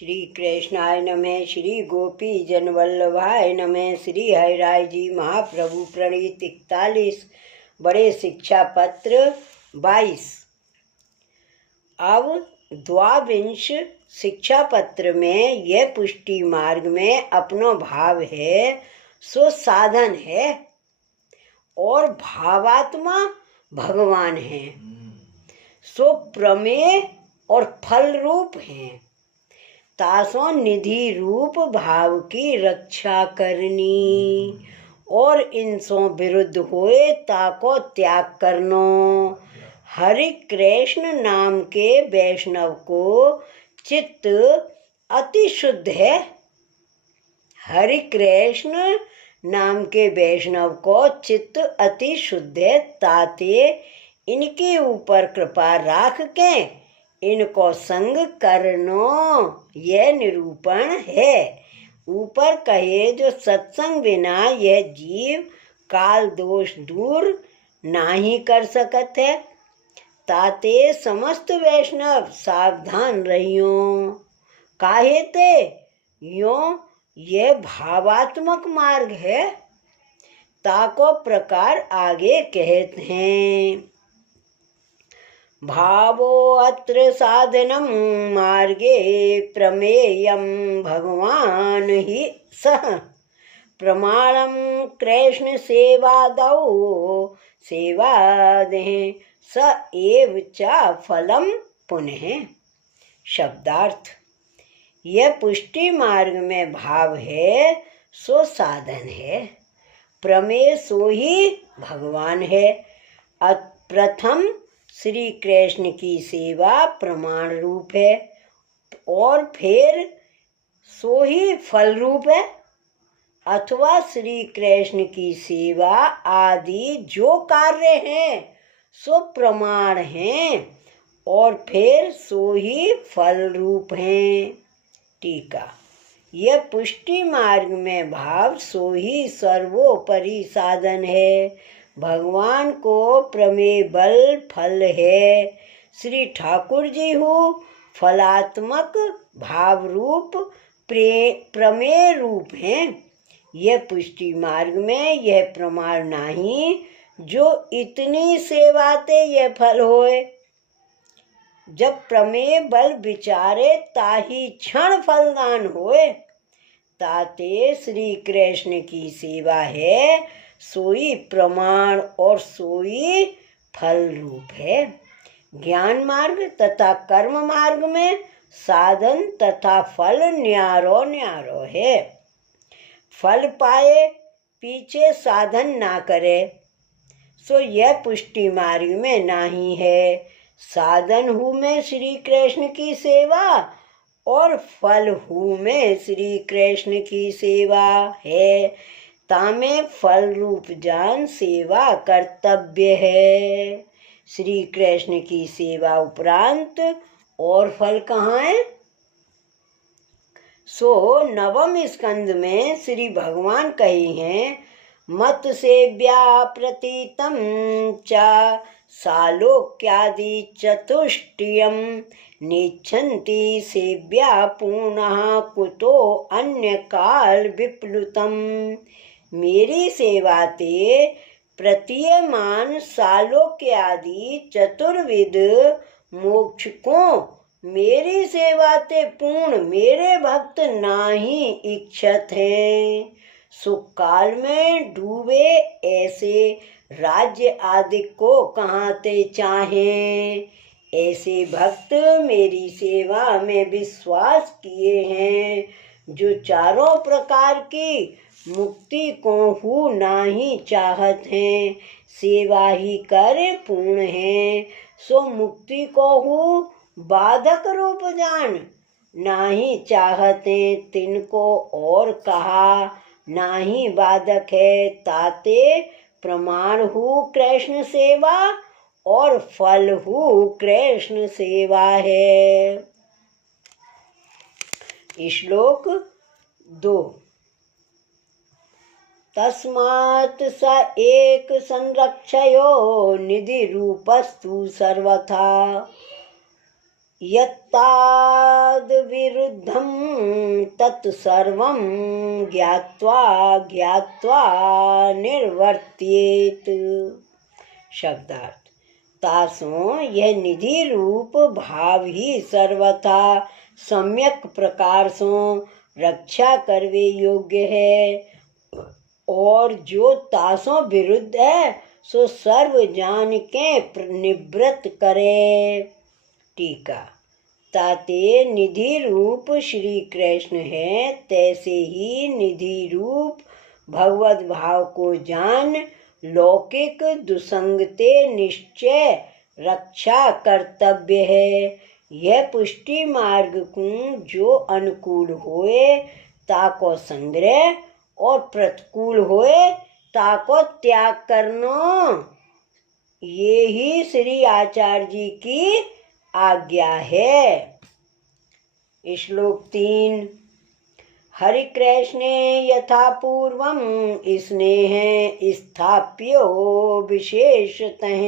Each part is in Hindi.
श्री कृष्णाय नमः। श्री गोपी जन वल्लभाय नमः। श्री हरिराय जी महाप्रभु प्रणीत 41 बड़े शिक्षा पत्र 22। अब द्वाविंश शिक्षा पत्र में यह पुष्टि मार्ग में अपनो भाव है सो साधन है और भावात्मा भगवान है सो प्रमेय और फल रूप हैं। तासो निधि रूप भाव की रक्षा करनी और इनसो विरुद्ध होए ताको त्याग करनो। हरि कृष्ण नाम के वैष्णव को चित्त अति शुद्ध है। हरि कृष्ण नाम के वैष्णव को चित्त अति शुद्ध है, ताते इनके ऊपर कृपा राख के इनको संग करनो यह निरूपण है। ऊपर कहे जो सत्संग बिना यह जीव काल दोष दूर नाही कर सकत है, ताते समस्त वैष्णव सावधान रहियो। काहे ते यो यह भावात्मक मार्ग है, ताको प्रकार आगे कहते हैं। भावो अत्र साधनम मार्गे प्रमेयम भगवान ही सह प्रमाणम कृष्ण सेवादौ सेवादेह स एव च फलम पुनः। शब्दार्थ, यह पुष्टि मार्ग में भाव है सो साधन है, प्रमेय सो ही भगवान है। प्रथम श्री कृष्ण की सेवा प्रमाण रूप है और फिर सो ही फल रूप है, अथवा श्री कृष्ण की सेवा आदि जो कार्य हैं सो प्रमाण हैं और फिर सो ही फल रूप हैं। टीका, यह पुष्टि मार्ग में भाव सो ही सर्वोपरि साधन है। भगवान को प्रमेय बल फल है। श्री ठाकुर जी हो फलात्मक भाव रूप प्रमेय रूप हैं। यह पुष्टि मार्ग में यह प्रमाण नहीं जो इतनी सेवाते यह फल होए। जब प्रमेय बल विचारे ताही क्षण फलदान होए, ताते श्री कृष्ण की सेवा है सोई प्रमाण और सोई फल रूप है। ज्ञान मार्ग तथा कर्म मार्ग में साधन तथा फल न्यारो न्यारो है। फल पाए पीछे साधन ना करे सो यह पुष्टि मार्ग में नहीं है। साधन हूँ मैं श्री कृष्ण की सेवा और फल हूँ मैं श्री कृष्ण की सेवा है। तामे फल रूप जान सेवा कर्तव्य है। श्री कृष्ण की सेवा उपरांत और फल कहाँ है? सो नवम स्कंद में श्री भगवान कहे हैं, मत सेव्या प्रतीतम च सालोक्यादि चतुष्टयम नेच्छन्ति सेव्या पुनः कुतो अन्य काल विप्लुतम। मेरी सेवा ते प्रतीयमान सालोक्यादि चतुर्विध मोक्ष को मेरी सेवा ते पूर्ण मेरे भक्त नाही इच्छत हैं। सुख काल में डूबे ऐसे राज्य आदि को कहाँ ते चाहें। ऐसे भक्त मेरी सेवा में विश्वास किए हैं, जो चारों प्रकार की मुक्ति को हु नाही चाहत हैं, सेवा ही करे पूर्ण है। सो मुक्ति को हु बाधक रूप जान नाही चाहते, तिनको और कहा नाही बाधक है, ताते प्रमाण हु कृष्ण सेवा और फल हु कृष्ण सेवा है। श्लोक 2। तस्मात् स एक संरक्षयो निधि रूपस्तु सर्वथा यत्ताद्विरुद्धं तत्सर्वं ज्ञात्वा ज्ञात्वा निर्वर्त्येत। शब्दार्थ। तासों यह निधि रूप भाव ही सर्वथा सम्यक प्रकार सो रक्षा करवे योग्य है, और जो तासों विरुद्ध है सो सर्व जान के निवृत्त करे। टीका। ताते निधि रूप श्री कृष्ण है, तैसे ही निधि रूप भगवत भाव को जान लौकिक दुसंगते निश्चय रक्षा कर्तव्य है। यह पुष्टि मार्ग को जो अनुकूल होए ताको संग्रह और प्रतिकूल होए ताको त्याग करनो, ये ही श्री आचार्य जी की आज्ञा है। श्लोक 3। हरि कृष्णे यथा पूर्वम स्नेह स्थाप्यो विशेषतः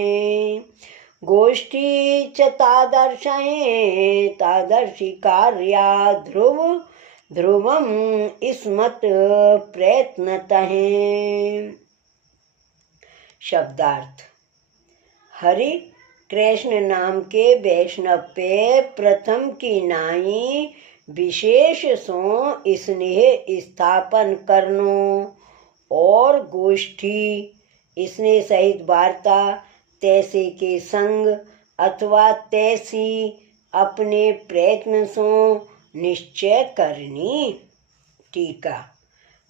गोष्ठी च तादर्शी कार्या ध्रुवम स्मत प्रयत्नतः। शब्दार्थ। हरि कृष्ण नाम के वैष्णव पे प्रथम की नाई विशेष सो स्नेह स्थापन करनो और गोष्ठी स्नेह सहित वार्ता तैसे के संग अथवा तैसी अपने प्रयत्न सो निश्चय करनी। टीका।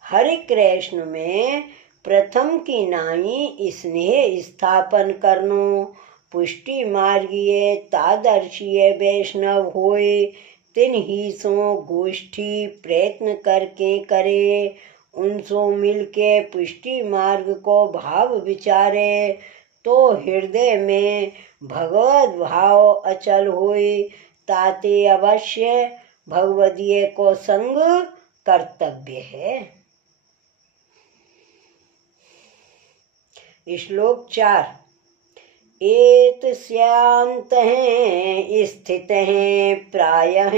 हरि कृष्ण में प्रथम की नाई स्नेह स्थापन करनो, पुष्टि मार्गीय तादर्शीय वैष्णव होए तिन ही सो गोष्ठी प्रयत्न करके करे, उनसो मिलके पुष्टि मार्ग को भाव विचारे तो हृदय में भगवत भाव अचल होए, ताते अवश्य भगवदीय को संग कर्तव्य है। श्लोक 4। एतस्यान्तः स्थितः प्रायः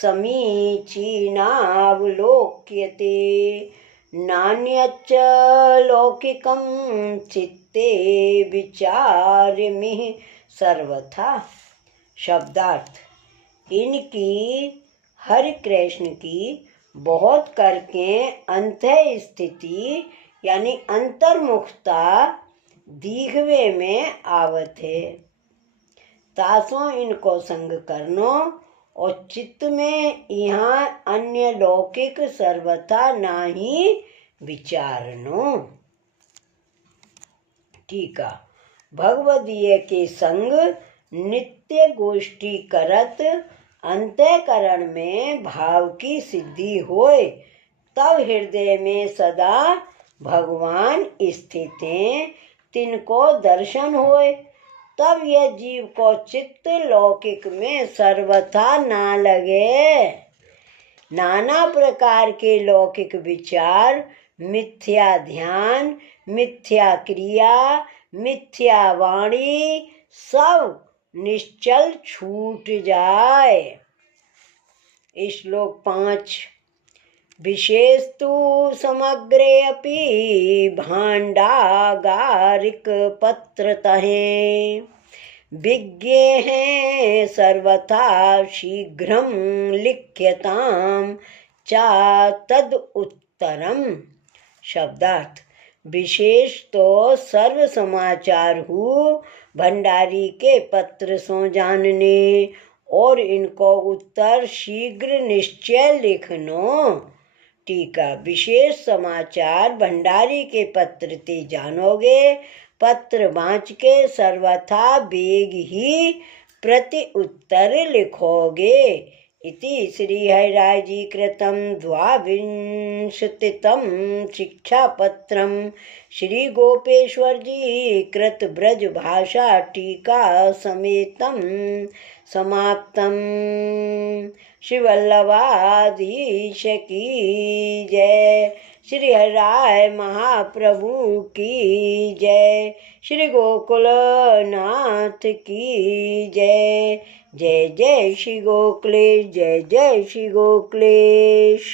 समीचीनावलोक्यते नान्यच्च लौकिकं चित्ते विचार्यमिह सर्वथा। शब्दार्थ। इनकी हरि कृष्ण की बहुत करके अंतः स्थिति यानी अंतर्मुखता दिखवे में आवत है। तासों इनको संग करनो और चित्त में यहाँ अन्य लौकिक सर्वथा नाही विचारनो। टीका। भगवदीय के संग नित्य गोष्ठी करत अंतःकरण में भाव की सिद्धि होए, तब हृदय में सदा भगवान स्थित हैं, तिनको दर्शन होए, तब यह जीव को चित्त लौकिक में सर्वथा ना लगे। नाना प्रकार के लौकिक विचार, मिथ्या ध्यान, मिथ्या क्रिया, मिथ्या वाणी सब निश्चल छूट जाए। श्लोक 5। विशेषतु समग्रे अपि भाण्डागारिक पत्रतः विज्ञे हैं सर्वथा शीघ्रं लिख्यतां चा तद उत्तरम। शब्दार्थ। विशेष तो सर्व समाचार हु भंडारी के पत्र सो जानने और इनको उत्तर शीघ्र निश्चय लिखनो। टीका। विशेष समाचार भंडारी के पत्र ते जानोगे, पत्र बाँच के सर्वथा बेग ही प्रति उत्तर लिखोगे। इति श्री हरिराय जी कृतं 22तम शिक्षापत्रम श्री गोपेश्वर जी कृत ब्रज भाषा टीका समेतम समाप्तम। श्री वल्लभाधीश की जय। श्री हरिराय महाप्रभु की जय। श्री गोकुलनाथ की जय। जय जय श्री गोकुलेश, जय जय श्री गोकुलेश।